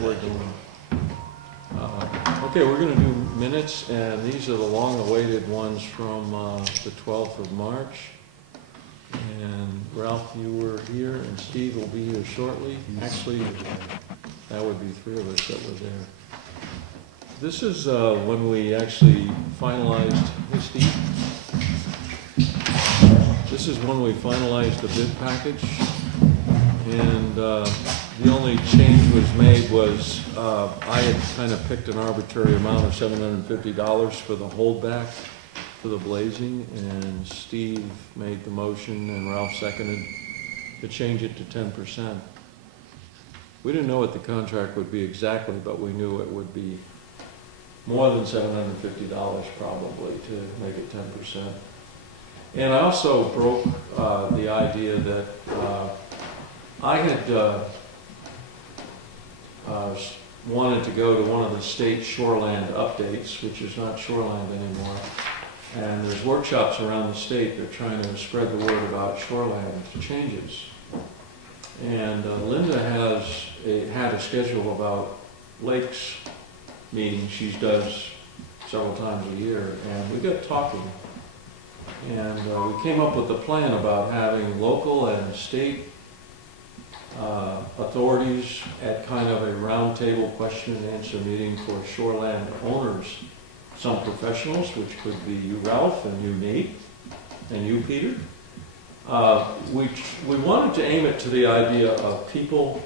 what we're doing. Okay, we're going to do minutes, and these are the long-awaited ones from the 12th of March. And Ralph, you were here, and Steve will be here shortly. Actually, that would be three of us that were there. This is when we actually finalized, hey Steve, this is when we finalized the bid package, and the only change was made was I had kind of picked an arbitrary amount of $750 for the holdback for the blazing, and Steve made the motion and Ralph seconded to change it to 10%. We didn't know what the contract would be exactly, but we knew it would be more than $750 probably to make it 10%. And I also broke the idea that I had wanted to go to one of the state shoreland updates, which is not shoreland anymore. And there's workshops around the state that are trying to spread the word about shoreland changes. And Linda had a schedule about lakes meetings she does several times a year, and we got talking. And we came up with a plan about having local and state authorities at kind of a roundtable question and answer meeting for shoreland owners. Some professionals, which could be you, Ralph, and you, Nate, and you, Peter. We wanted to aim it to the idea of people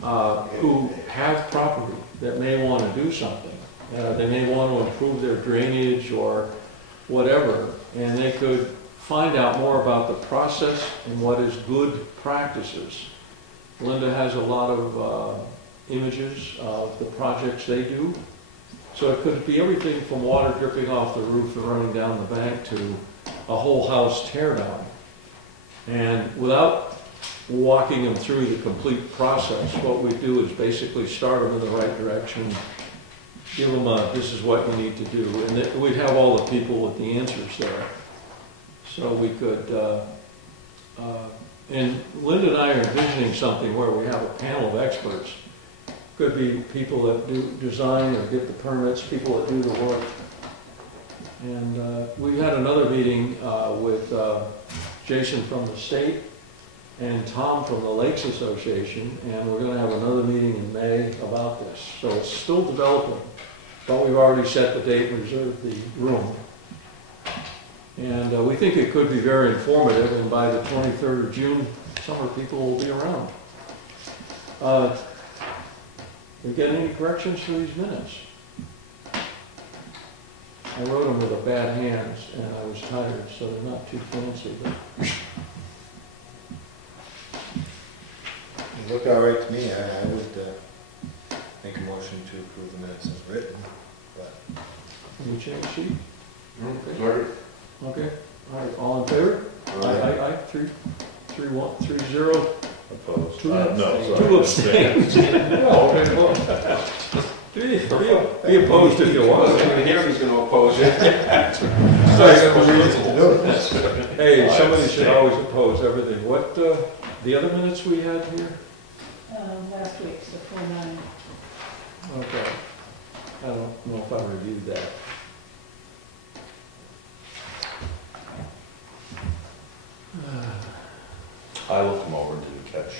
who have property that may want to do something. They may want to improve their drainage or whatever, and they could find out more about the process and what is good practices. Linda has a lot of images of the projects they do. So it could be everything from water dripping off the roof and running down the bank to a whole house tear down. And without walking them through the complete process, what we do is basically start them in the right direction, give them a, this is what you need to do. And we'd have all the people with the answers there. So we could, and Linda and I are envisioning something where we have a panel of experts. Could be people that do design or get the permits, people that do the work. And we had another meeting with Jason from the state and Tom from the Lakes Association, and we're going to have another meeting in May about this. So it's still developing, but we've already set the date and reserved the room. And we think it could be very informative, and by the 23rd of June, summer people will be around. We get any corrections to these minutes? I wrote them with a bad hand, and I was tired, so they're not too fancy. But They look all right to me. I would make a motion to approve the minutes as written. But can you change sheet? Okay. Okay. All right. All in favor? Aye. 3-0. Opposed? Two abstains. Oh, okay. Well, be opposed if you want. Here he's going to oppose it. Hey, somebody should always oppose everything. What the other minutes we had here? Last week's, the 4-9. Okay. I don't know if I reviewed that. I will come over and do the catch.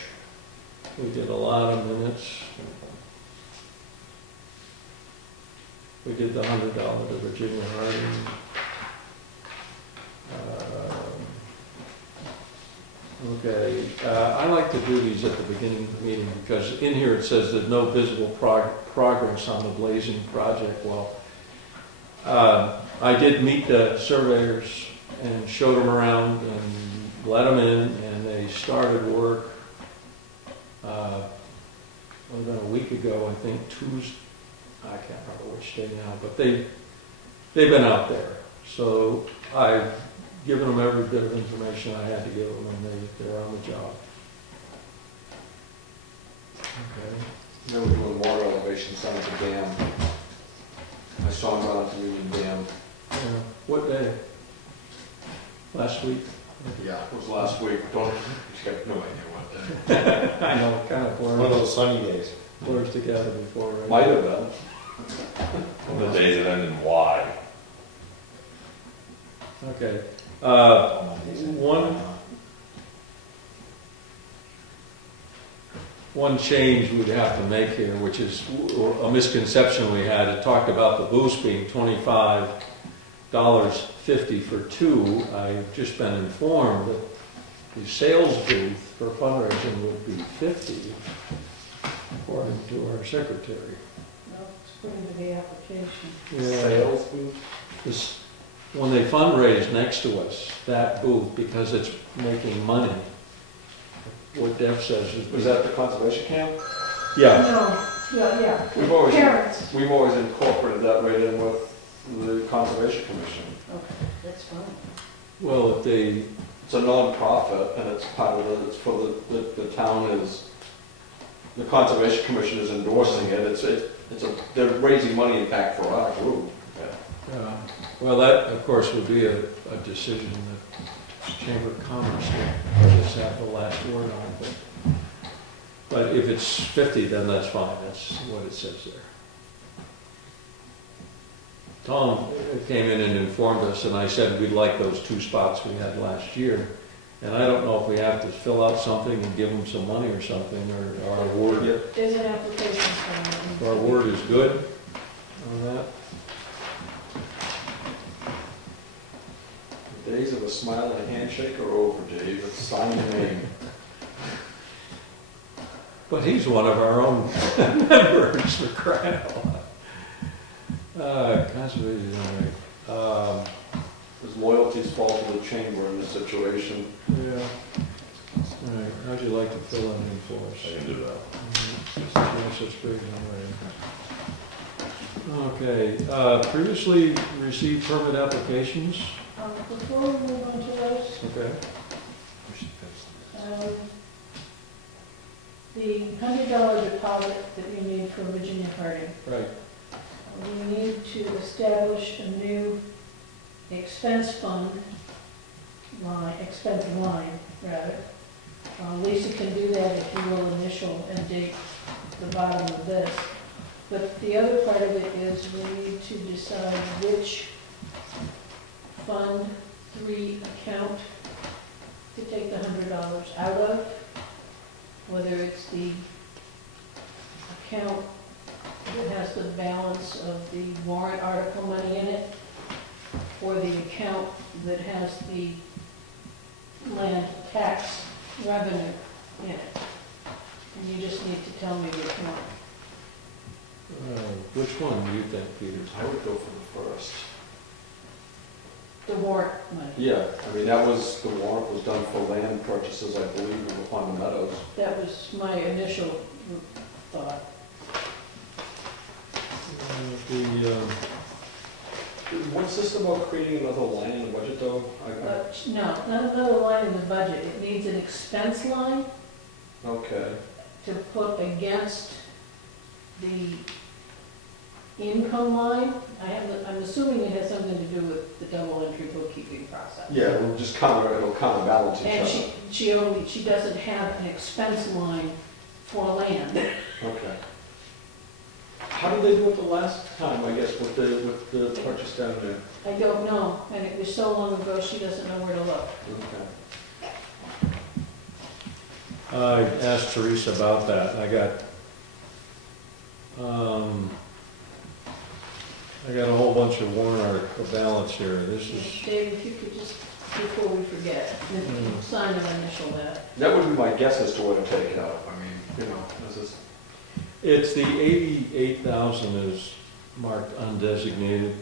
We did a lot of minutes. We did the $100 to Virginia Harding. Okay, I like to do these at the beginning of the meeting because in here it says there's no visible progress on the blazing project. Well, I did meet the surveyors and showed them around and let them in, and they started work about a week ago, I think, Tuesday. I can't remember which day now, but they've been out there. So I've given them every bit of information I had to give them, and they're on the job. Okay. Then we're doing water elevations down at the dam. I saw them out at the Union Dam. What day? Last week? Yeah, it was last week. You have no idea what day. I know, kind of blurry. one of those sunny days. blurs together before, right? Might have been. On the days that end in Y. Okay. One change we'd have to make here, which is a misconception we had, it talked about the booths being $25.50 for two. I've just been informed that the sales booth for fundraising would be $50, according to our secretary. No, it's put into the application. Sales booth? When they fundraise next to us, that booth, because it's making money, what Deb says is. Was that the conservation camp? Yeah, No, yeah. We've always- Parents. We've always incorporated that right in with the Conservation Commission. Okay, that's fine. well, if they, It's a non-profit, and it's part of it's for the town is, the Conservation Commission is endorsing it, they're raising money, in fact, for our group. well, that, of course, would be a decision that Chamber of Commerce will just have the last word on, but if it's 50, then that's fine, that's what it says there. Tom came in and informed us, and I said we'd like those two spots we had last year. And I don't know if we have to fill out something and give them some money or something, or our word, There's an application form. our word is good on that. The days of a smile and a handshake are over, Dave. It's sign your name. But he's one of our own members, for crying out loud. Conservation, all right. His loyalties fall to the chamber in this situation. Yeah. All right, how'd you like to fill that in for us? I can do that. Yes, that's great, all right. Okay, previously received permit applications, Before we move on to those, okay. the $100 deposit that you need for Virginia Harding, Right, we need to establish a new expense line, rather. Lisa can do that if you will initial and date the bottom of this. But the other part of it is we need to decide which Fund 3 account to take the $100 out of, whether it's the account that has the balance of the warrant article money in it, or the account that has the land tax revenue in it. And you just need to tell me which one. which one do you think, Peter? I would go for the first. The warrant money. Yeah, I mean, the warrant was done for land purchases, I believe, upon the meadows. That was my initial thought. What's this about creating another line in the budget, though? No, not another line in the budget. It needs an expense line Okay. to put against the income line. I'm assuming it has something to do with the double entry bookkeeping process. Yeah, it'll counterbalance each And other. she doesn't have an expense line for land. Okay. How did they do it the last time, I guess, with the purchase down there? I don't know, and it was so long ago, she doesn't know where to look. Okay. I asked Teresa about that. I got a whole bunch of warrant article balance here. This is, Dave, if you could just, before we forget, sign and initial that. That would be my guess as to what to take out. I mean, this is. it's the 88,000 is marked undesignated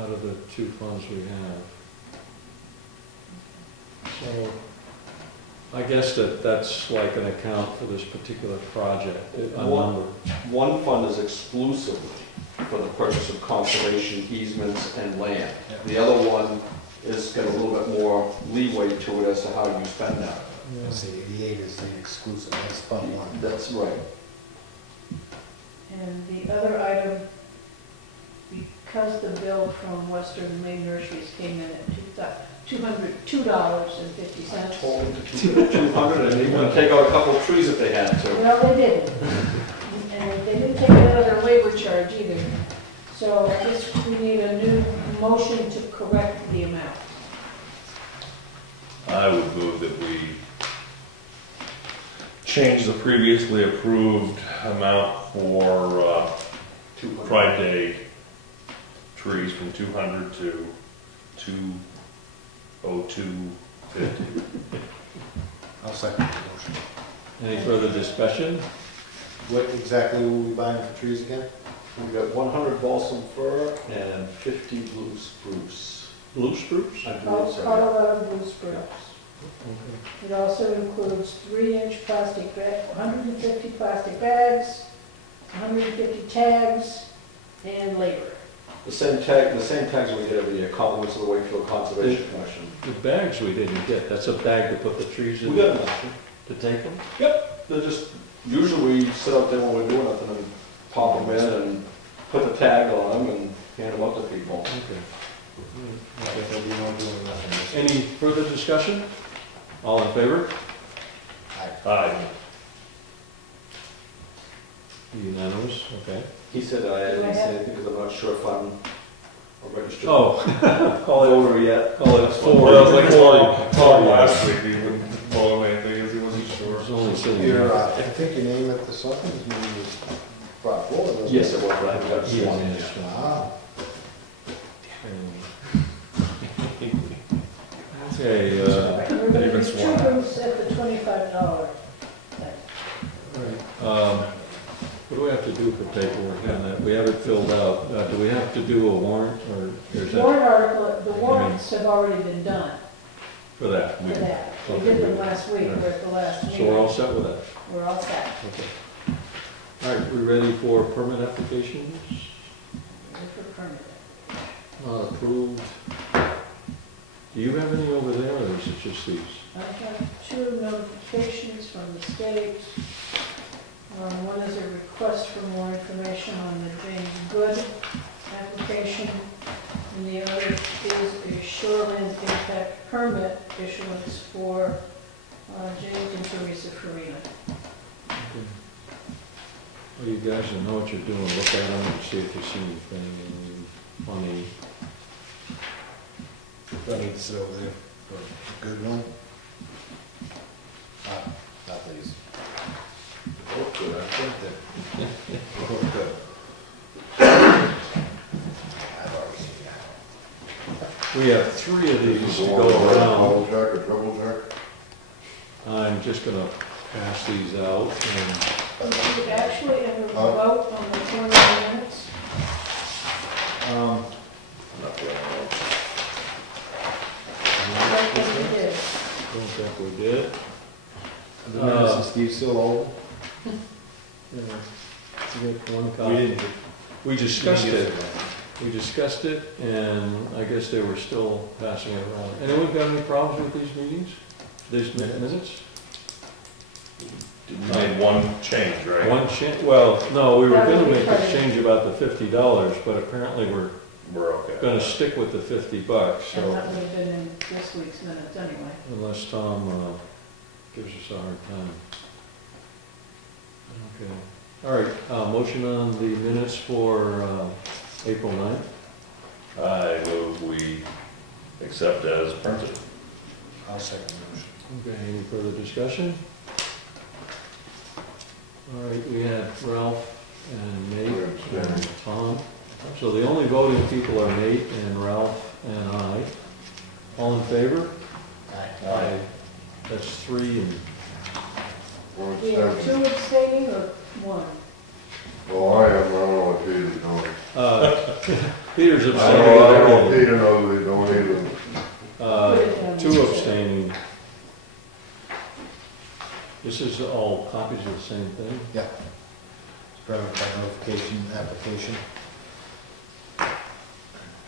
out of the two funds we have. So I guess that's like an account for this particular project, a number. One fund is exclusively for the purchase of conservation easements and land. The other one is got a little bit more leeway to it as to how you spend that. Yeah. See, 88 is the exclusive, that's Fund 1. That's right. And the other item, because the bill from Western Maine Nurseries came in at $202.50. Told them to keep it at 200, and they would take out a couple of trees if they had to. Well, they didn't. So I guess we need a new motion to correct the amount. I would move that we change the previously approved amount for Pride Day trees from 200 to 202.50. I'll second the motion. Any further discussion? What exactly will we buying for trees again? We've got 100 balsam fir and 50 blue spruce. Blue spruce? I believe so. Colorado blue spruce. It also includes 3-inch plastic bag, 150 plastic bags, 150 tags, and labor. The same tags we get every year, compliments of the Wakefield Conservation Commission. The bags we didn't get, that's a bag to put the trees in? We got them. To take them? Yep, they're just, usually we sit out there when we're doing nothing and pop them in and put the tag on them and hand them out to people. Okay. There'll be no doing nothing this year. Any further discussion? All in favor? Aye. Unanimous, okay. He said I didn't say anything because I'm not sure if I'm a registered Oh, call it, voter yet. call it four. Well, it was like Four last yes. week, he wouldn't follow anything because he wasn't sure. It's only sitting Your, here. I think your name at the selectmen's meeting was brought forward, wasn't it? Yes, it was, but I haven't got Yes, sworn in yes. yet. Ah, Okay, We're gonna even do sworn. 2 groups at the $25 thing. what do we have to do for paperwork on that? We have it filled out. Do we have to do a warrant or is that Warrant article, the warrants have already been done for that? for that. We did them last week, we're at the last So meeting. we're all set with that? We're all set. Okay. All right, we ready for permit applications? Ready for permit. Not approved. Do you have any over there, or is it just these? I have 2 notifications from the state. One is a request for more information on the James Good application, and the other is a shoreline impact permit issuance for James and Teresa Farina. Okay. Well, you guys will know what you're doing. Look at them and see if you see anything funny. I need to sit over there for a good one. Not these. They look good, I think they look good. I've already seen that. We have 3 of these to go around. Double check or triple check? I'm just gonna pass these out and Did you actually ever vote on the 20 minutes? Not the only one. I think you did. don't think we did. The minutes of Steve still old? Yeah. You get one We copy. didn't. We discussed it. We discussed it, and I guess they were still passing it around. Anyone got any problems with these meetings? These minutes? You made one change, right? One change, well, no, we were That would gonna be make a fine. change about the $50, but apparently we're We're okay. gonna stick with the $50, And so that would have been in this week's minutes anyway. unless Tom gives us a hard time. Okay, all right, motion on the minutes for April 9th. I move we accept as printed. I'll second the motion. Okay, any further discussion? All right, we had Ralph and Nate and Tom. So the only voting people are Nate and Ralph and I. All in favor? Aye. That's 3 and, One We have exception. 2 abstaining or 1? Well, I am, I don't know what Peter's doing. Peter's I don't know if abstaining. Peter knows they don't either. 2 abstaining. This is all copies of the same thing? Yeah. Permit by notification application.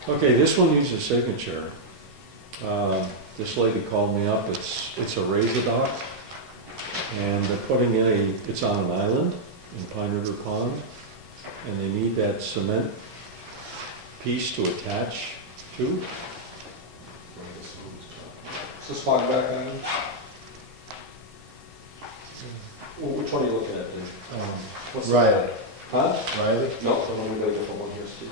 Okay, this one needs a signature. This lady called me up, it's a razor dock, and they're putting in it's on an island in Pine River Pond, and they need that cement piece to attach to. Is this one back then? Well, which one are you looking at then? What's the- Riley. Huh? Riley? No, the one we got a different one here, Steve.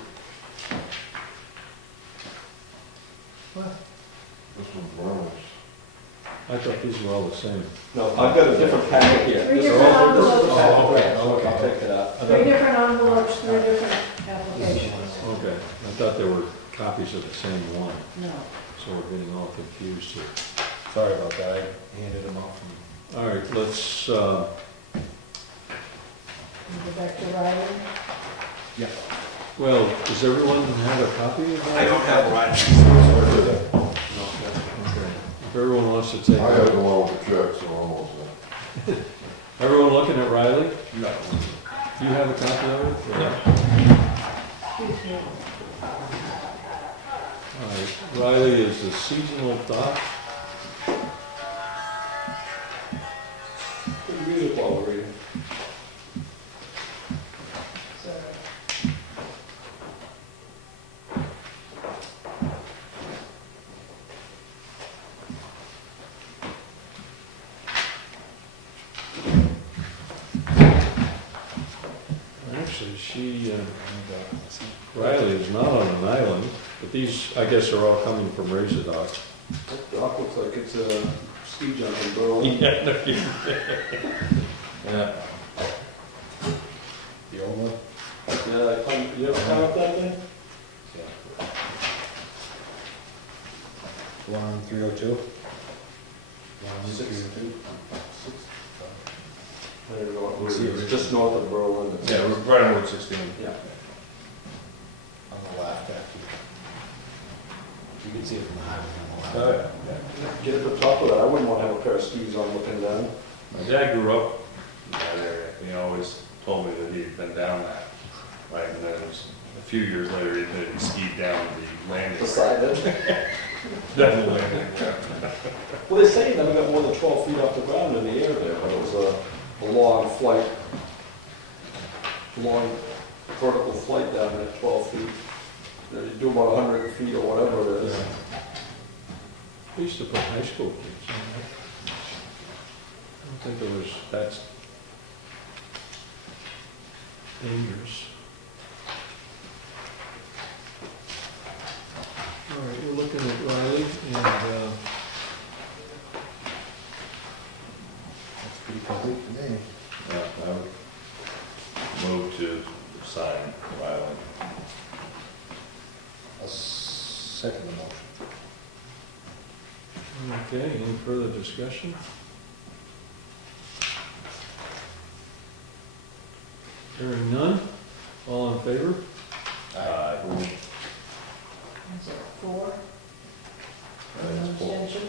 This one's Vermon's. I thought these were all the same. No, I've got a different packet here. Three This is different all- this is the envelopes. packet. Oh, okay, So okay. I'll take that out. Three different envelopes, three different applications. Okay, I thought they were copies of the same one, No. so we're getting all confused here. Sorry about that, I handed them off from All right, let's, Go back to Riley. well, does everyone have a copy of that? I don't have a right. Okay. If everyone wants to take, I have the one with the check, so I'm all set. everyone looking at Riley? No. Do you have a copy of it? Excuse me. All right, Riley is a seasonal dock. Put the music while we're reading. Sorry. Actually, Riley is not on an island, but these, I guess, are all coming from Razor Dock. That dock looks like it's a ski jumping Berlin. Yeah, no kidding. Yeah. The old one? Yeah, you ever count up that thing? Yeah. One on 302? One on 302? I don't know what We see it. it's just north of Berlin. It's- Yeah, we're right on Route 16. Yeah. On the left, after. You can see it from the highway on the Oh, left. yeah. Get at the top of that, I wouldn't want to have a pair of skis on looking down. My dad grew up in that area. He always told me that he'd been down that. Right, and then it was a few years later, he admitted he skied down the landing. Beside it. Definitely landing, yeah. Well, they say you never got more than 12 feet off the ground in the air there, but it was a long flight, long vertical flight down at 12 feet. You know, you do about 100 feet or whatever it is. We used to put high school kids on that. I don't think it was that dangerous. All right, we're looking at Riley, and That's pretty complete for me. Yeah, I would move to sign Riley. I'll second the motion. okay, any further discussion? Hearing none, all in favor? Aye. Is it 4? That's four. Abstention?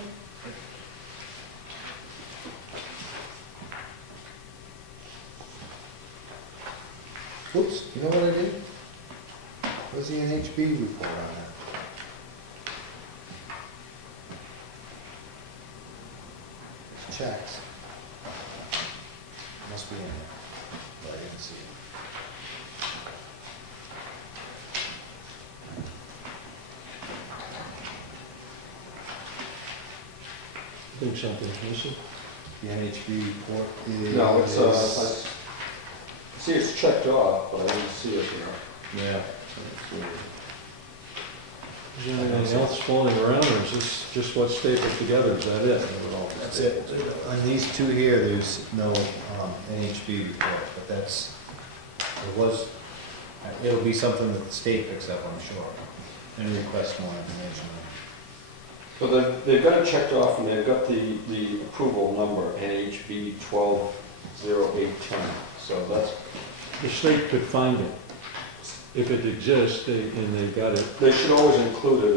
Oops, you know what I did? Where's the NHB report on that? Checks. Must be in there, but I didn't see it. I think something's missing. The NHB report is... No, it's, I see it's checked off, but I didn't see it here. Yeah. Is there anything else floating around, or is this just what's stapled together, is that it? That's it. On these two here, there's no NHB report, but that's, it was, it'll be something that the state picks up, I'm sure, and request more information. But they've got it checked off and they've got the approval number, NHB 120810. So that's, The state could find it. If it exists, and they've got it. they should always include it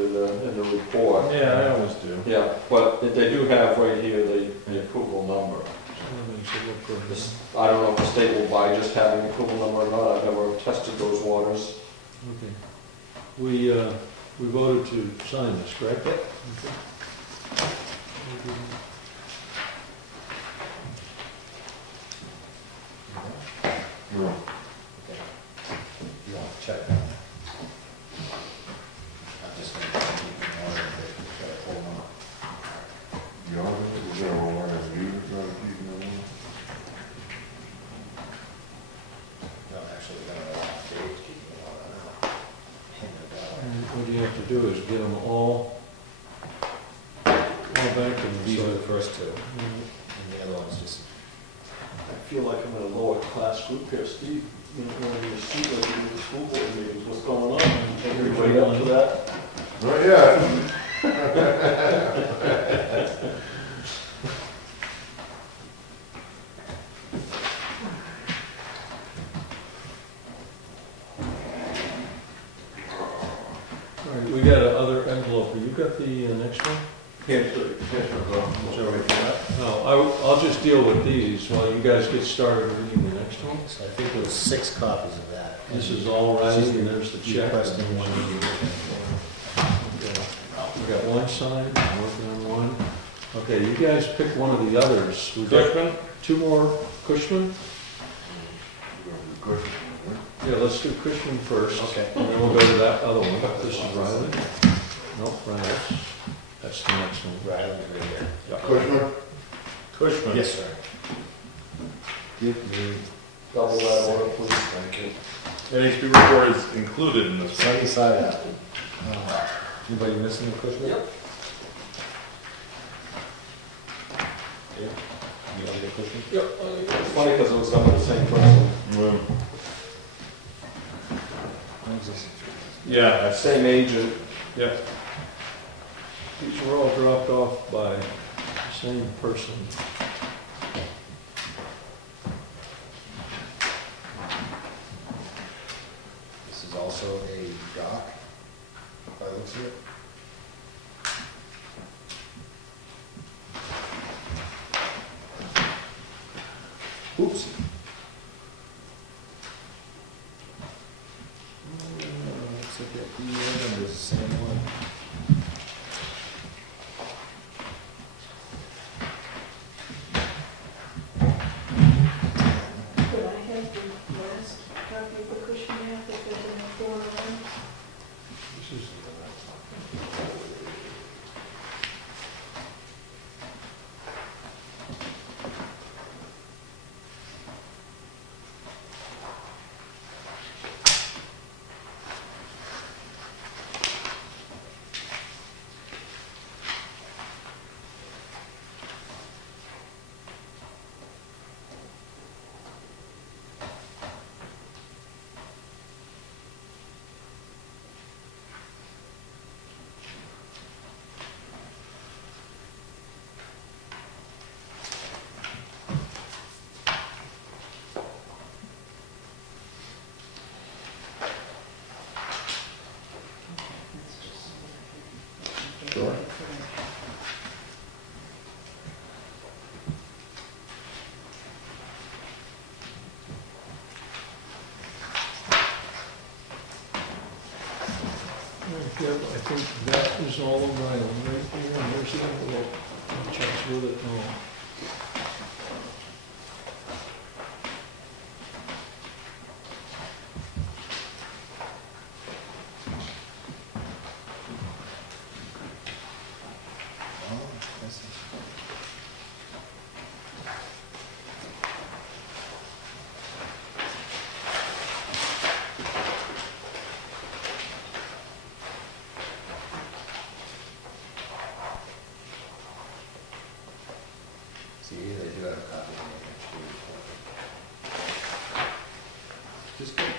in the report. Yeah, I always do. Yeah, but they do have right here the approval number. Something should look for this. I don't know if the state will buy just having the approval number or not. I've never tested those waters. Okay. We voted to sign this, correct? Yep. No. Okay. You want to check on that? I'm just going to keep in order of it, try to hold on. You know, is there one I have used, trying to keep it on? No, actually, we're going to allow Dave to keep in order now. Hand it out. What you have to do is get them all back to These are the. the first two, Mhm. and the other one's just, I feel like I'm in a lower class group here, Steve. You know, when you're a student, like you do the school board meetings, what's going on? Everybody up to that? Not yet. All right, we got another envelope. You got the next one? Can't do it. which are we for No, I'll just deal with these while you guys get started reading the next one. So I think there was 6 copies of that. This is all right, and there's the check. Requesting one of the Okay. We got one signed, I'm working on one. Okay, you guys pick one of the others. We've got Cushman? 2 more. Cushman? Good. Yeah, let's do Cushman first. Okay. And then we'll go to that other one. This is Riley. Nope, Riley. That's the next one. Riley right here. Yeah. Cushman? Cushman. Yes, sir. Give me. Double that order, please. Thank you. NHB report is included in this. Sunny side up. Anybody missing the Cushman? Yep. Yeah. You want to get Cushman? Yep. It's funny because it was done by the same person. Yeah, Same agent. yeah. These were all dropped off by the same person. This is also a dock, if I look at it. Oops. Looks like that EA number is the same one. Could I have the last copy of the Cushman app that there's enough going around? This is Sure. Yep, I think that is all of Riley right there, and there's the envelope. I'll check with it. Oh. Oh, I see. See, they do have a copy of the NHB report. Just good.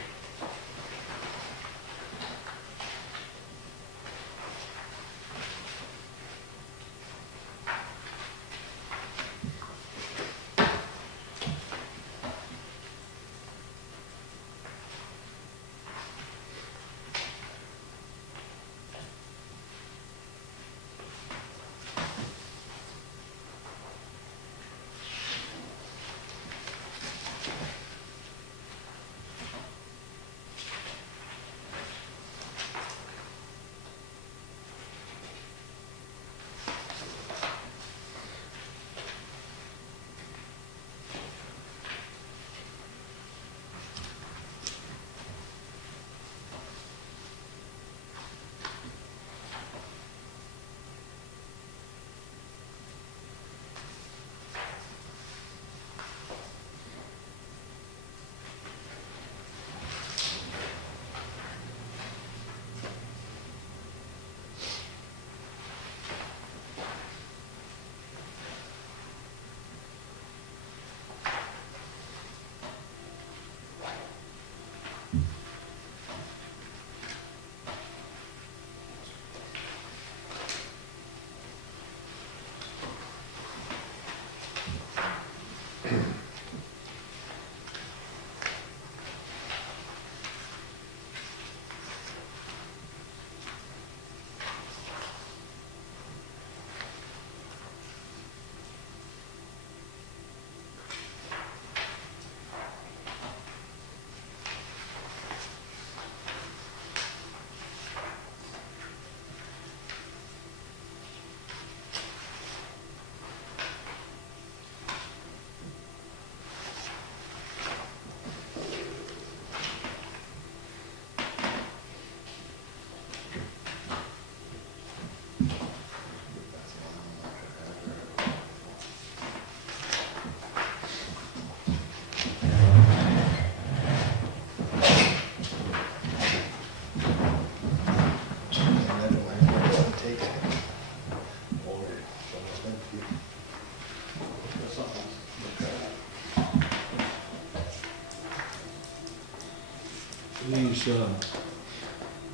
These,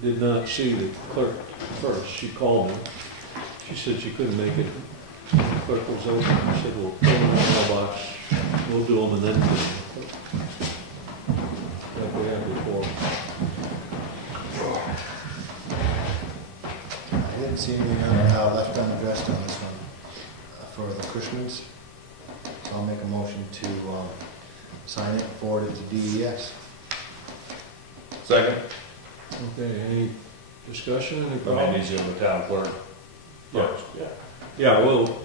did not see the clerk first. She called me. She said she couldn't make it. The clerk was open. I said, well, put them in the mailbox. We'll do them and then do them. Like we had before. I didn't see anything left unaddressed on this one for the Cushmans. So I'll make a motion to sign it and forward it to DES. Second? Okay, any discussion, any I mean, problems? he's in the town clerk first, yeah. Yeah, well,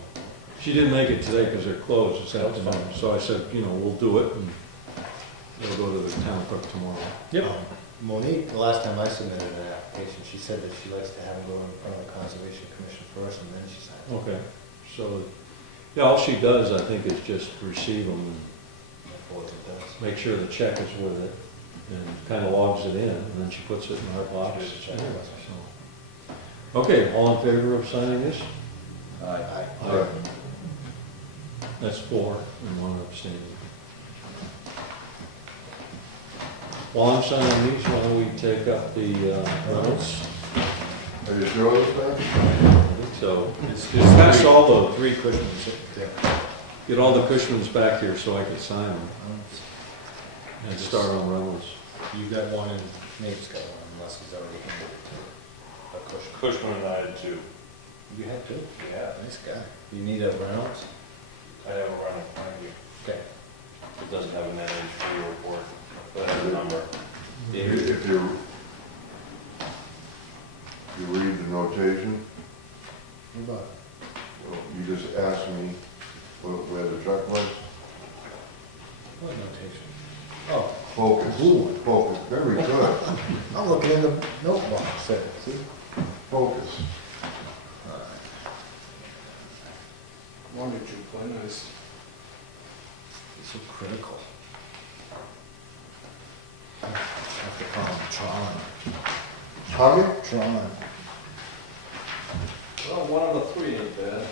she didn't make it today because they're closed this afternoon. So I said, you know, we'll do it and they'll go to the town clerk tomorrow. Monique, the last time I submitted an application, she said that she likes to have them go in front of the Conservation Commission first and then she signs it. Okay, so, yeah, all she does, I think, is just receive them and Forward it does. make sure the check is with it and kind of logs it in, and then she puts it in her box. Check. So. Okay, all in favor of signing this? Aye. Aye. That's 4 and 1 abstaining. While I'm signing these, why don't we take up the Reynolds? Are you sure of that? I think so. It's Pass all the, 3 Cushmans. get all the Cushmans back here so I can sign them and start on Reynolds. You got one and Nate's got one, unless he's already handed it to a Cushman. Cushman and I had two. You had two? Yeah. Nice guy. You need a Reynolds? I have a running, thank you. Okay. It doesn't have an NHP report, but it has a number. If you read the notation, What about well, you just asked me where the truck was. what notation? Oh, Focus, focus, very good, I'm looking in the notebook. See? focus. Morning, Jupiter, nice. It's so critical. I have to call him Tron. Tommy? Tron. Well, 1 out of 3 ain't bad.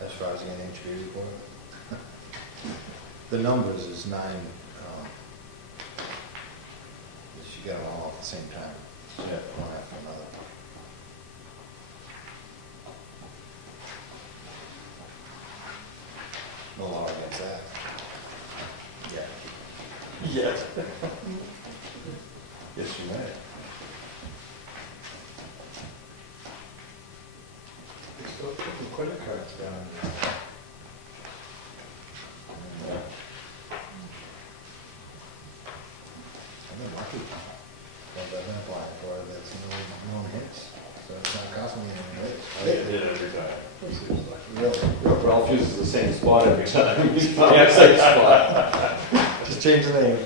As far as the NHB report. The numbers is 9, you got them all at the same time. Yeah. One after another. No law against that. Yeah. Yes. Yes, you may. They're still putting credit cards down. I've been lucky. Ones I've been applying for, that's no hits, so it's not costing me any It did every time. Really? Ralph uses the same spot every time. He's found the same spot. Just change the name.